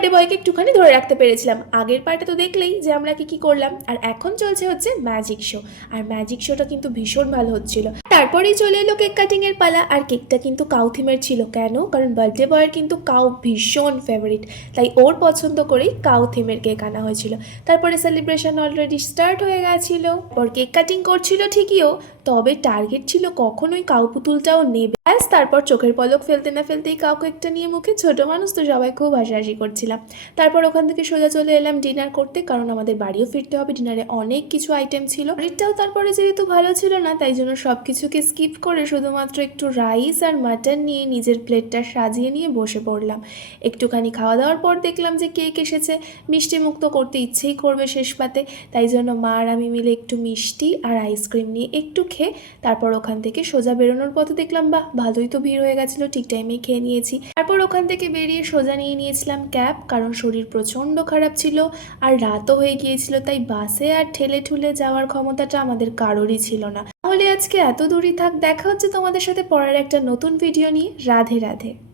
Birthday বয়কে একটুখানি ধরে রাখতে পেরেছিলাম। আগের পার্টে তো দেখলেই যে আমরা কি করলাম। আর এখন চলছে হচ্ছে ম্যাজিক শো, আর ম্যাজিক শোটা কিন্তু ভীষণ ভালো হচ্ছিল। তারপরেই চলে এলো কেক কাটিং এর পালা। আর কেকটা কিন্তু কাউ থিমের ছিল। কেন? কারণ বার্থডে বয়ের কিন্তু কাউ ভীষণ ফেভারিট, তাই ওর পছন্দ করেই কাউ থিমের কেক আনা হয়েছিল। তারপরে সেলিব্রেশন অলরেডি স্টার্ট হয়ে গেছিল। পর কেক কাটিং করছিল ঠিকইও, তবে টার্গেট ছিল কখনোই কাউ পুতুলটাও নেবে। ব্যাস, তারপর চোখের পলক ফেলতে না ফেলতেই কাউ কেকটা নিয়ে মুখে। ছোট মানুষ তো সবাই খুব হাসাহাসি করছিলাম। তারপর ওখান থেকে সোজা চলে এলাম ডিনার করতে, কারণ আমাদের বাড়িও ফিরতে হবে। ডিনারে অনেক কিছু আইটেম ছিল। শরীরটাও তারপরে যেহেতু ভালো ছিল না, তাই জন্য সব কিছুকে স্কিপ করে শুধুমাত্র একটু রাইস আর মাটন নিয়ে নিজের প্লেটটা সাজিয়ে নিয়ে বসে পড়লাম। একটুখানি খাওয়া দাওয়ার পর দেখলাম যে কেক এসেছে। মিষ্টি মুক্ত করতে ইচ্ছেই করবে শেষ পাতে, তাই জন্য মা আর আমি মিলে একটু মিষ্টি আর আইসক্রিম নিয়ে একটু খেয়ে তারপর ওখান থেকে সোজা বেরোনোর পথে দেখলাম বাহ, ভালোই তো ভিড় হয়ে গেছিলো, ঠিক টাইমেই খেয়ে নিয়েছি। তারপর ওখান থেকে বেরিয়ে সোজা নিয়ে নিয়েছিলাম ক্যাব, কারণ শরীর প্রচণ্ড খারাপ ছিল আর রাতও হয়ে গিয়েছিল, তাই বাসে আর ঠেলে ঠুলে যাওয়ার ক্ষমতাটা আমাদের কারোরই ছিল না। তাহলে আজকে এত দূরই থাক, দেখা হচ্ছে তোমাদের সাথে পরের একটা নতুন ভিডিও নিয়ে। রাধে রাধে।